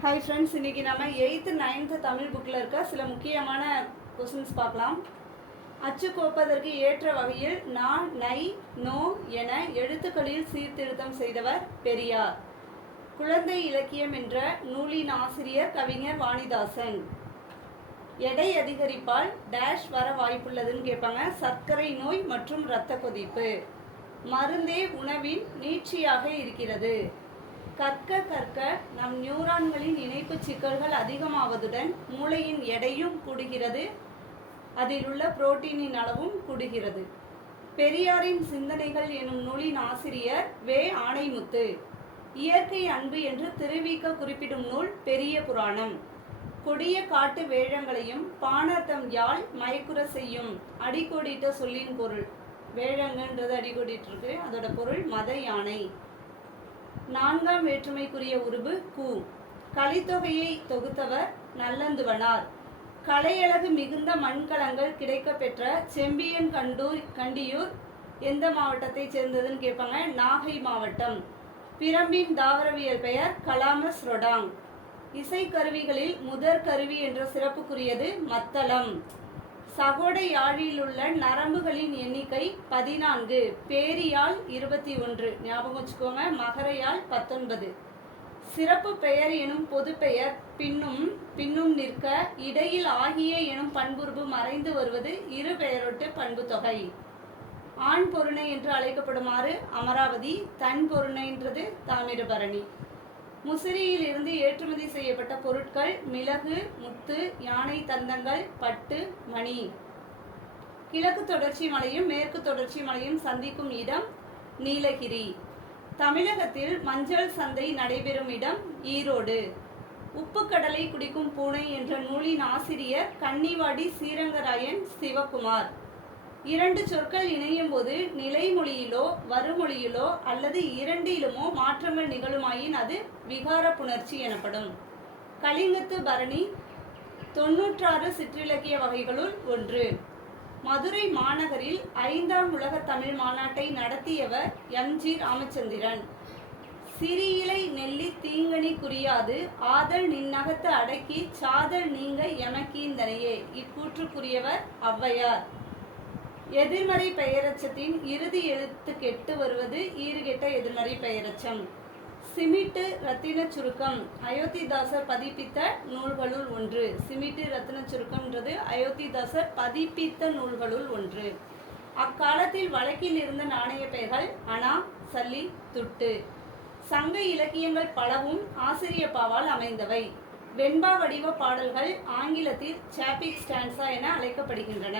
Hi friends இன்னைக்கு நம்ம eighth ninth Tamil புக்கில் இருக்க சில முக்கியமான கொஸ்டின்ஸ் பார்க்கலாம். அச்சு கோப்பதற்கு ஏற்ற வகையில் நான் நை நோ என எழுத்துக்களில் சீர்திருத்தம் செய்தவர் பெரியார். குழந்தை இலக்கியம் என்ற நூலின் ஆசிரியர் கவிஞர் வாணிதாசன். எடை அதிகரிப்பால் டேஷ் வர வாய்ப்புள்ளதுன்னு கேட்பாங்க. சர்க்கரை நோய் மற்றும் இரத்த கொதிப்பு. மருந்தே உணவின் நீட்சியாக இருக்கிறது. கற்க கற்க நம் நியூரான்களின் இணைப்பு சிக்கல்கள் அதிகமாவதுடன் மூளையின் எடையும் கூடுகிறது. அதில் உள்ள புரோட்டீனின் அளவும் கூடுகிறது. பெரியாரின் சிந்தனைகள் எனும் நூலின் ஆசிரியர் வே. ஆணைமுத்து இயற்கை அன்பு என்று திருவிக்க குறிப்பிடும் நூல் பெரிய புராணம். கொடிய காட்டு வேழங்களையும் பாணர்தம் யாழ் மயக்குற செய்யும் அடிக்கோடிட்ட சொல்லின் பொருள். வேழங்கன்றது அடிக்கோடிட்டு இருக்கு அதோட பொருள் மத யானை. நான்காம் வேற்றுமைக்குரிய உருபு கு. கலித்தொகையை தொகுத்தவர் நல்லந்துவனார். கலையழகு மிகுந்த மண்கலங்கள் கிடைக்க பெற்ற செம்பியன் கண்டூர் கண்டியூர் எந்த மாவட்டத்தைச் சேர்ந்ததுன்னு கேட்பாங்க? நாகை மாவட்டம். பிரம்பின் தாவரவியல் பெயர் கலாமஸ் ரொடாங். இசைக்கருவிகளில் முதற் கருவி என்ற சிறப்புக்குரியது மத்தளம். சகோடையாழியில் உள்ள நரம்புகளின் எண்ணிக்கை பதினான்கு. பேரியால் இருபத்தி ஒன்று. ஞாபகம் வச்சுக்கோங்க மகரையால் பத்தொன்பது. சிறப்பு பெயர் எனும் பொது பெயர் பின்னும் பின்னும் நிற்க இடையில் ஆகிய எனும் பண்புருபு மறைந்து வருவது இரு பெயரொட்டு பண்பு தொகை ஆண் பொருணை என்று அழைக்கப்படுமாறு அமராவதி தன் பொருணைன்றது தாமிரபரணி. முசிறியில் இருந்து ஏற்றுமதி செய்யப்பட்ட பொருட்கள் மிளகு முத்து யானை தந்தங்கள் பட்டு மணி. கிழக்கு தொடர்ச்சி மலையும் மேற்கு தொடர்ச்சி மலையும் சந்திக்கும் இடம் நீலகிரி. தமிழகத்தில் மஞ்சள் சந்தை நடைபெறும் இடம் ஈரோடு. உப்பு கடலை குடிக்கும் பூனை என்ற நூலின் ஆசிரியர் கன்னிவாடி ஸ்ரீரங்கராயன் சிவகுமார். இரண்டு சொற்கள் இணையும் போது நிலைமொழியிலோ வருமொழியிலோ அல்லது இரண்டிலுமோ மாற்றங்கள் நிகழுமாயின் அது விகார புணர்ச்சி எனப்படும். கலிங்கத்து பரணி தொன்னூற்றாறு சிற்றிலக்கிய வகைகளுள் ஒன்று. மதுரை மாநகரில் ஐந்தாம் உலக தமிழ் மாநாட்டை நடத்தியவர் எம். ஜி. ராமச்சந்திரன். சிறியிலை நெல்லி தீங்கனி குறியாது ஆதல் நின்னகத்து அடக்கி சாதல் நீங்க எமக்கீந்தனையே. இக்கூற்றுக்குரியவர் ஔவையார். எதிர்மறை பெயரச்சத்தின் இறுதி எழுத்து கெட்டு வருவது ஈறுகெட்ட எதிர்மறை பெயரச்சம். சிமிட்டு ரத்தின சுருக்கம். அயோத்திதாசர் பதிப்பித்த நூல்களுள் ஒன்று. சிமிட்டு ரத்தின சுருக்கம்ன்றது அயோத்திதாசர் பதிப்பித்த நூல்களுள் ஒன்று. அக்காலத்தில் வழக்கில் இருந்த நாணய பெயர்கள் அணா சல்லி துட்டு. சங்க இலக்கியங்கள் பலவும் ஆசிரியப்பாவால் அமைந்தவை. வெண்பா வடிவ பாடல்கள் ஆங்கிலத்தில் சாப்பிக் ஸ்டான்சா என அழைக்கப்படுகின்றன.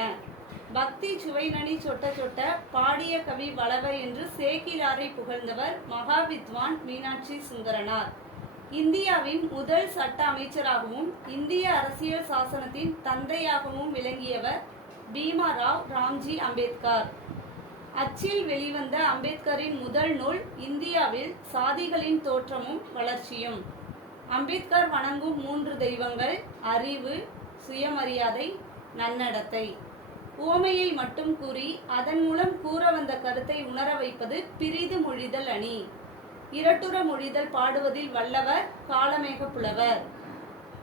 பக்தி சுவைநனி சொட்ட சொட்ட பாடிய கவி வளவ என்று சேக்கிலாரை புகழ்ந்தவர் மகாவித்வான் மீனாட்சி சுந்தரனார். இந்தியாவின் முதல் சட்ட அமைச்சராகவும் இந்திய அரசியல் சாசனத்தின் தந்தையாகவும் விளங்கியவர் பீமாராவ் ராம்ஜி அம்பேத்கர். அச்சில் வெளிவந்த அம்பேத்கரின் முதல் நூல் இந்தியாவில் சாதிகளின் தோற்றமும் வளர்ச்சியும். அம்பேத்கர் வணங்கும் மூன்று தெய்வங்கள் அறிவு சுயமரியாதை நன்னடத்தை. உவமையை மட்டும் கூறி அதன் மூலம் கூற வந்த கருத்தை உணர வைப்பது பிரிது மொழிதல் அணி. இரட்டுற மொழிதல் பாடுவதில் வல்லவர் காலமேக புலவர்.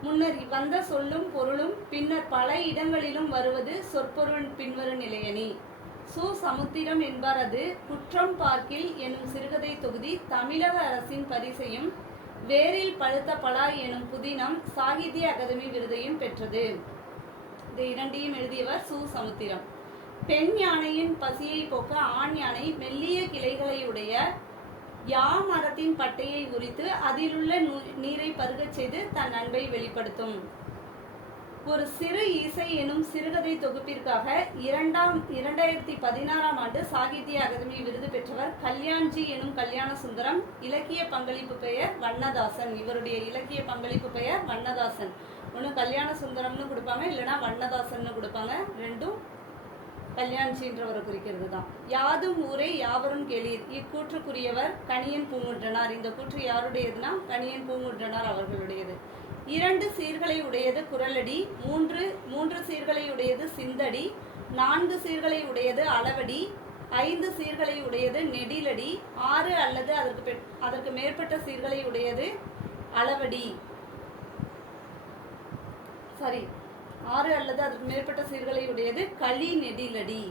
முன்னர் வந்த சொல்லும் பொருளும் பின்னர் பல இடங்களிலும் வருவது சொற்பொருள் பின்வரும் நிலையணி. சு. சமுத்திரம் என்பாரது குற்றம் பார்க்கில் எனும் சிறுகதை தொகுதி தமிழக அரசின் பரிசையும் வேரில் பழுத்த பலா எனும் புதினம் சாகித்ய அகாதமி விருதையும் பெற்றது. இந்த இரண்டையும் எழுதியவர் சு சமுத்திரம் பெண் யானையின் பசியை போக்க ஆண் யானை மெல்லிய கிளைகளை உடைய யா மரத்தின் பட்டையை உரித்து அதிலுள்ள நீரை பருகச் செய்து தன் அன்பை வெளிப்படுத்தும். ஒரு சிறு இசை எனும் சிறுகதை தொகுப்பிற்காக இரண்டாம் இரண்டாயிரத்தி பதினாறாம் ஆண்டு சாகித்ய அகாதமி விருது பெற்றவர் கல்யாண்ஜி எனும் கல்யாண சுந்தரம் இலக்கிய பங்களிப்பு பெயர் வண்ணதாசன். இவருடைய இலக்கிய பங்களிப்பு பெயர் வண்ணதாசன். ஒன்று கல்யாண சுந்தரம்னு கொடுப்பாங்க இல்லைன்னா வண்ணதாசன்னு கொடுப்பாங்க. ரெண்டும் கல்யாண்ஜின்றவரை குறிக்கிறது தான் யாதும் ஊரே யாவரும் கேளீர். இக்கூற்றுக்குரியவர் கணியன் பூங்குன்றனார் இந்த கூற்று யாருடையதுன்னா கணியன் பூங்குன்றனார் அவர்களுடையது. இரண்டு சீர்களை உடையது குரலடி மூன்று மூன்று சீர்களை உடையது சிந்தடி நான்கு சீர்களை உடையது அளவடி ஐந்து சீர்களை உடையது நெடிலடி ஆறு அல்லது அதற்கு அதற்கு மேற்பட்ட சீர்களை உடையது அளவடி. சாரி ஆறு அல்லது அதற்கு மேற்பட்ட சீர்களை உடையது களி நெடிலடி.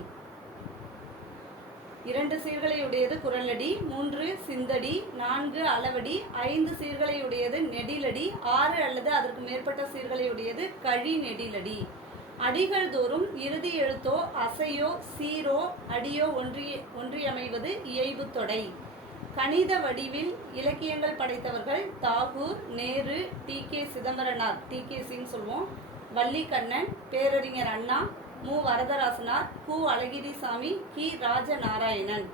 இரண்டு சீர்களை உடையது குரலடி மூன்று சிந்தடி நான்கு அளவடி ஐந்து சீர்களை உடையது நெடிலடி ஆறு அல்லது அதற்கு மேற்பட்ட சீர்களை உடையது கழி நெடிலடி. அடிகள் தோறும் இறுதி எழுத்தோ அசையோ சீரோ அடியோ ஒன்றிய ஒன்றியமைவது இயைபு தொடை. கணித வடிவில் இலக்கியங்கள் படைத்தவர்கள் Tagore Nehru T. K. Chidambaranar. T. K. Singh சொல்வோம் வள்ளிக்கண்ணன் பேரறிஞர் அண்ணா மு. வரதராசனார் கு. அழகிரிசாமி கி. ராஜநாராயணன்.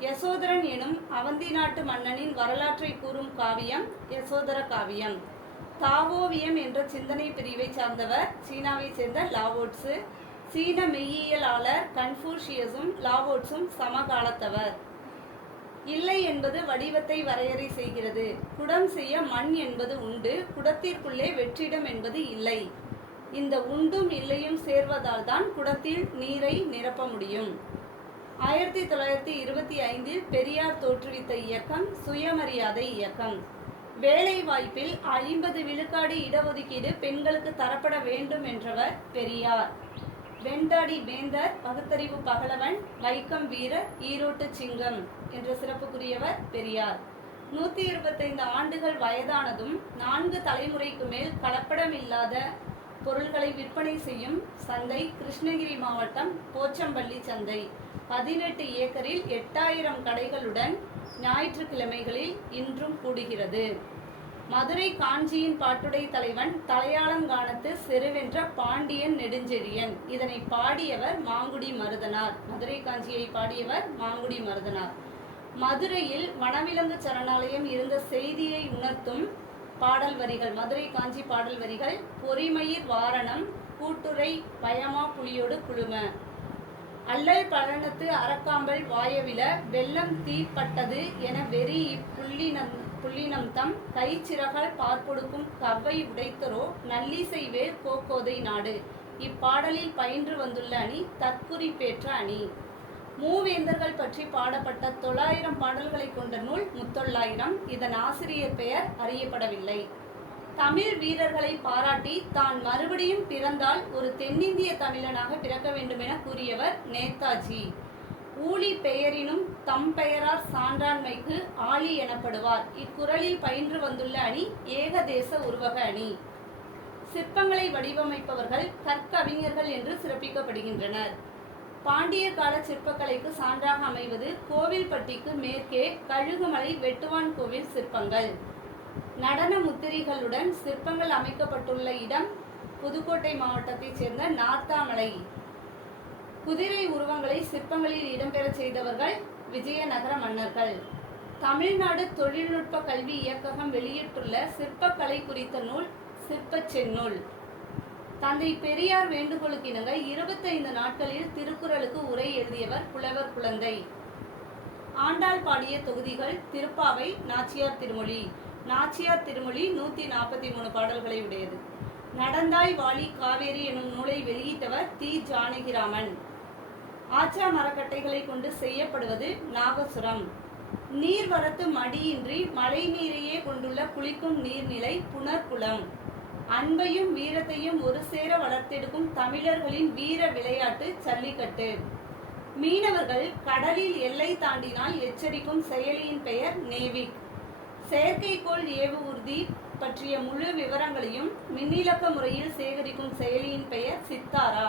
யசோதரன் எனும் அவந்தி நாட்டு மன்னனின் வரலாற்றை கூறும் காவியம் யசோதர காவியம். தாவோவியம் என்ற சிந்தனை பிரிவை சார்ந்தவர் சீனாவை சேர்ந்த லாவோட்ஸு சீன மெய்யியலாளர் கன்ஃபூஷியஸும் லாவோட்ஸும் சமகாலத்தவர். இல்லை என்பது வடிவத்தை வரையறை செய்கிறது. குடம் செய்ய மண் என்பது உண்டு குடத்திற்குள்ளே வெற்றிடம் என்பது இல்லை. இந்த உண்டும் இல்லையும் சேர்வதால் தான் குடத்தில் நீரை நிரப்ப முடியும். ஆயிரத்தி தொள்ளாயிரத்தி இருபத்தி ஐந்தில் பெரியார் தோற்றுவித்த இயக்கம் சுயமரியாதை இயக்கம். வேலை வாய்ப்பில் ஐம்பது விழுக்காடு இடஒதுக்கீடு பெண்களுக்கு தரப்பட வேண்டும் என்றவர் பெரியார். வெண்டாடி வேந்தர் பகுத்தறிவு பகலவன் வைக்கம் வீரர் ஈரோட்டு சிங்கம் என்ற சிறப்புக்குரியவர் பெரியார். நூத்தி இருபத்தைந்து ஆண்டுகள் வயதானதும் நான்கு தலைமுறைக்கு மேல் கலப்படம் இல்லாத பொருள்களை விற்பனை செய்யும் சந்தை கிருஷ்ணகிரி மாவட்டம் போச்சம்பள்ளி சந்தை. பதினெட்டு ஏக்கரில் எட்டாயிரம் கடைகளுடன் ஞாயிற்றுக்கிழமைகளில் இன்றும் கூடுகிறது. மதுரை காஞ்சியின் பாட்டுடை தலைவன் தலையாளங்கானத்து செருவென்ற பாண்டியன் நெடுஞ்செழியன். இதனை பாடியவர் மாங்குடி மருதனார். மதுரை காஞ்சியை பாடியவர் மாங்குடி மருதனார். மதுரையில் வனவிலங்கு சரணாலயம் இருந்த செய்தியை உணர்த்தும் பாடல் வரிகள் மதுரை காஞ்சி பாடல் வரிகள் பொறிமயிர் வாரணம் கூட்டுரை பயமா புலியோடு குழும. அல்லல் பழனத்து அரக்காம்பல் வாயவில வெள்ளம் தீப்பட்டது என வெறி இப்புள்ளினம் புள்ளினம் தம் கைச்சிறகால் பார்ப்பொடுக்கும் கவ்வை உடைத்தரோ நல்லிசை வேர் கோக்கோதை நாடு. இப்பாடலில் பயின்று வந்துள்ள அணி தற்குறிப்பேற்ற அணி. மூவேந்தர்கள் பற்றி பாடப்பட்ட தொள்ளாயிரம் பாடல்களை கொண்ட நூல் முத்தொள்ளாயிரம். இதன் ஆசிரியர் பெயர் அறியப்படவில்லை. தமிழ் வீரர்களை பாராட்டி தான் மறுபடியும் பிறந்தால் ஒரு தென்னிந்திய தமிழனாக பிறக்க வேண்டும் என கூறியவர் நேதாஜி. ஊழி பெயரினும் தம் பெயரார் சான்றாண்மைக்கு ஆளி எனப்படுவார். இக்குறளில் பயின்று வந்துள்ள அணி ஏகதேச உருவக அணி. சிற்பங்களை வடிவமைப்பவர்கள் கற்கவிஞர்கள் என்று சிறப்பிக்கப்படுகின்றனர். பாண்டிய கால சிற்பக்கலைக்கு சான்றாக அமைவது கோவில்பட்டிக்கு மேற்கே கழுகுமலை வெட்டுவான் கோவில் சிற்பங்கள். நடன முத்திரைகளுடன் சிற்பங்கள் அமைக்கப்பட்டுள்ள இடம் புதுக்கோட்டை மாவட்டத்தைச் சேர்ந்த நாத்தாமலை குதிரை உருவங்களை சிற்பங்களில் இடம்பெறச் செய்தவர்கள் விஜயநகர மன்னர்கள் தமிழ்நாடு தொழில்நுட்ப கல்வி இயக்ககம் வெளியிட்டுள்ள சிற்பக்கலை குறித்த நூல் சிற்பச் செந்நூல். தந்தை பெரியார் வேண்டுகோளுக்கு இணங்க இருபத்தைந்து நாட்களில் திருக்குறளுக்கு உரை எழுதியவர் புலவர் குழந்தை. ஆண்டாள் பாடிய தொகுதிகள் திருப்பாவை நாச்சியார் திருமொழி. நாச்சியார் திருமொழி நூத்தி நாற்பத்தி மூணு பாடல்களை உடையது. நடந்தாய் வாலி காவேரி எனும் நூலை வெளியிட்டவர் தி. ஜானகிராமன். ஆச்சா மரக்கட்டைகளை கொண்டு செய்யப்படுவது நாகசுரம். நீர்வரத்து மடியின்றி மழை நீரையே கொண்டுள்ள குளிக்கும் நீர்நிலை புனர்குளம். அன்பையும் வீரத்தையும் ஒரு சேர வளர்த்தெடுக்கும் தமிழர்களின் வீர விளையாட்டு ஜல்லிக்கட்டு. மீனவர்கள் கடலில் எல்லை தாண்டினால் எச்சரிக்கும் செயலியின் பெயர் நேவிக். செயற்கைக்கோள் ஏவு உறுதி பற்றிய முழு விவரங்களையும் மின்னிலக்க முறையில் சேகரிக்கும் செயலியின் பெயர் சித்தாரா.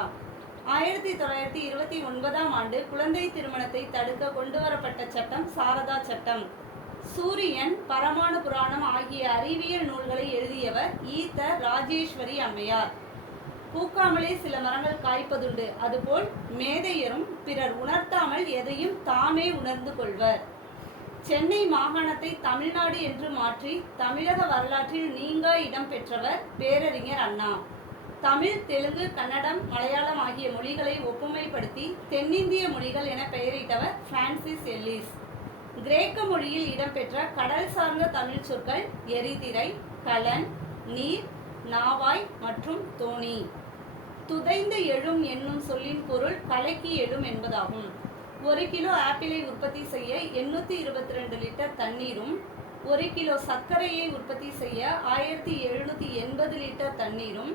ஆயிரத்தி தொள்ளாயிரத்தி இருபத்தி ஒன்பதாம் ஆண்டு குழந்தை திருமணத்தை தடுக்க கொண்டுவரப்பட்ட சட்டம் சாரதா சட்டம். சூரியன் பரமாணு புராணம் ஆகிய அறிவியல் நூல்களை எழுதியவர் ஈத்த ராஜேஸ்வரி அம்மையார். பூக்காமலே சில மரங்கள் காய்ப்பதுண்டு. அதுபோல் மேதையரும் பிறர் உணர்த்தாமல் எதையும் தாமே உணர்ந்து கொள்வர். சென்னை மாகாணத்தை தமிழ்நாடு என்று மாற்றி தமிழக வரலாற்றில் நீங்கா இடம் பெற்றவர் பேரறிஞர் அண்ணா. தமிழ் தெலுங்கு கன்னடம் மலையாளம் ஆகிய மொழிகளை ஒப்புமைப்படுத்தி தென்னிந்திய மொழிகள் என பெயரிட்டவர் பிரான்சிஸ் எல்லிஸ். கிரேக்க மொழியில் இடம்பெற்ற கடல் சார்ந்த தமிழ் சொற்கள் எரிதிரை கலன் நீர் நாவாய் மற்றும் தோணி. துதைந்து எழும் என்னும் சொல்லின் பொருள் கலக்கி எழும் என்பதாகும். ஒரு கிலோ ஆப்பிளை உற்பத்தி செய்ய எண்ணூத்தி இருபத்தி ரெண்டு லிட்டர் தண்ணீரும் ஒரு கிலோ சர்க்கரையை உற்பத்தி செய்ய ஆயிரத்தி எழுநூத்தி எண்பது லிட்டர் தண்ணீரும்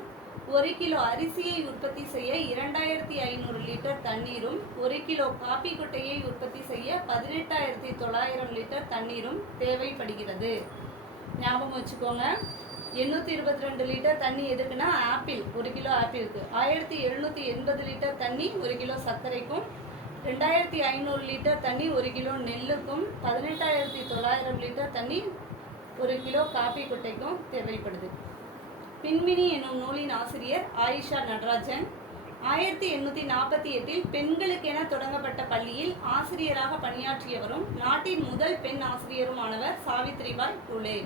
ஒரு கிலோ அரிசியை உற்பத்தி செய்ய இரண்டாயிரத்தி ஐநூறு லிட்டர் தண்ணீரும் ஒரு கிலோ காப்பி கொட்டையை உற்பத்தி செய்ய பதினெட்டாயிரத்தி தொள்ளாயிரம் லிட்டர் தண்ணீரும் தேவைப்படுகிறது. ஞாபகம் வச்சுக்கோங்க எண்ணூற்றி இருபத்தி ரெண்டு லிட்டர் தண்ணி எதுக்குன்னா ஆப்பிள் ஒரு கிலோ ஆப்பிளுக்கு. ஆயிரத்தி எழுநூற்றி எண்பது லிட்டர் தண்ணி ஒரு கிலோ சர்க்கரைக்கும். ரெண்டாயிரத்தி ஐநூறு லிட்டர் தண்ணி ஒரு கிலோ நெல்லுக்கும். பதினெட்டாயிரத்தி தொள்ளாயிரம் லிட்டர் தண்ணி ஒரு கிலோ காப்பி கொட்டைக்கும் தேவைப்படுது. பின்வினி என்னும் நூலின் ஆசிரியர் ஆயிஷா நடராஜன். ஆயிரத்தி எண்ணூற்றி நாற்பத்தி எட்டில் பெண்களுக்கென தொடங்கப்பட்ட பள்ளியில் ஆசிரியராக பணியாற்றியவரும் நாட்டின் முதல் பெண் ஆசிரியருமானவர் சாவித்ரிபாய் புலே.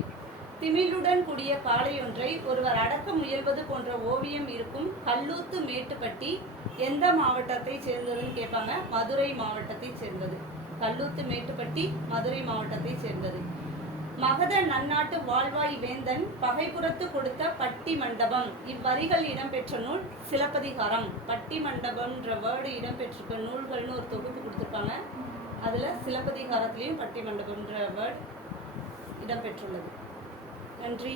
திமிழுடன் கூடிய காளையொன்றை ஒருவர் அடக்க முயல்வது போன்ற ஓவியம் இருக்கும் கல்லூத்து மேட்டுப்பட்டி எந்த மாவட்டத்தை சேர்ந்ததுன்னு கேட்பாங்க? மதுரை மாவட்டத்தை சேர்ந்தது. கல்லூத்து மேட்டுப்பட்டி மதுரை மாவட்டத்தை சேர்ந்தது. மகத நன்னாட்டு வாழ்வாய் வேந்தன் பகைப்புறத்து கொடுத்த பட்டி மண்டபம் இவ்வரிகள் இடம்பெற்ற நூல் சிலப்பதிகாரம். பட்டி மண்டபம்ன்ற வேர்டு இடம்பெற்றிருக்க நூல்கள்னு ஒரு தொகுப்பு கொடுத்துருப்பாங்க அதில் சிலப்பதிகாரத்திலையும் பட்டி மண்டபம்ன்ற வேர்டு இடம்பெற்றுள்ளது. நன்றி.